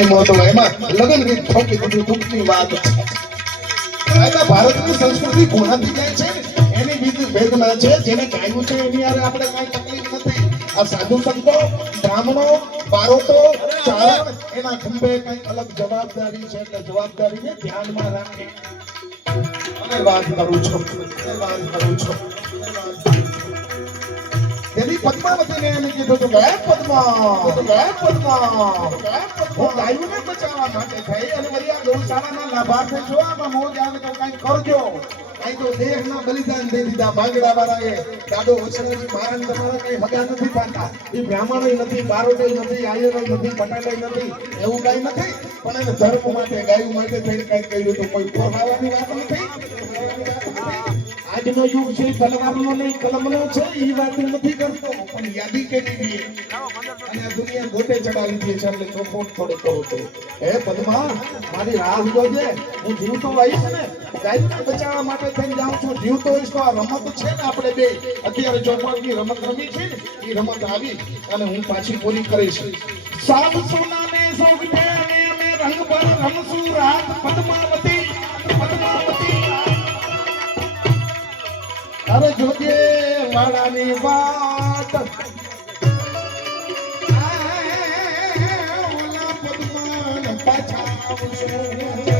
એમાં લગ્ન રીત થોડી બધી દુઃખની વાત છે. ભારતની સંસ્કૃતિ કોનાથી જાય છે એની વિધ વેદના છે. જેને ગાયું છે એની યારે આપણે કઈ તકલીફ નથી. આ સાધુ સંતો, બ્રાહ્મણો, બારોટો, ચારણ એના ખંભે કઈ અલગ જવાબદારી છે. એટલે જવાબદારીને ધ્યાનમાં રાખી અને વાત કરું છું. તેની પદ્માવતીને એને કીધું હતું કે પદ્મા હું ગાયોને બચાવવા માટે થઈ અને વળી આ ગૌશાળાના લાભાર્થી છો. આમાં મોજ આવે તો કઈ કરજો. કઈ તો દેહના બલિદાન દઈ દીધા માંગડા વાળાએ. દાદો વસરાજી મહારાજ તમારા કઈ હગા નથી થતા. એ બ્રાહ્મણોય નથી, બારોટોય નથી, આયરોય નથી, પટાટોય નથી, એવું કઈ નથી. પણ એને ધર્મ માટે ગાયો માટે થઈને કઈ કર્યું તો કોઈ ખોરવાની વાત નથી. આજનો યુગ છે તલવારનો નહીં કલમનો છે. એ વાત નથી કરતો પણ યાદી કરી દઈએ અને આ દુનિયા ગોટે ચડાવી દે છે. એટલે ચોખવટ થોડે કરો છો. હે પદ્મા મારી રાહ જોજે. હું જીવતો આવીશ ને ગાયને બચાવવા માટે થઈને જાઉં છું. જીવતો હોઈશ તો આ રમત છે ને આપણે બે અત્યારે ચોપાટની રમત રમી છે ને એ રમત આવી અને હું પાછી પૂરી કરીશ. સાવ સોનાને સૌગઠે અને અમે રંગ પર રમશું રાત પદ્માવતી. અરે જોજે વાળાની વાત ઓલા પદ્માન પાછા આવશું.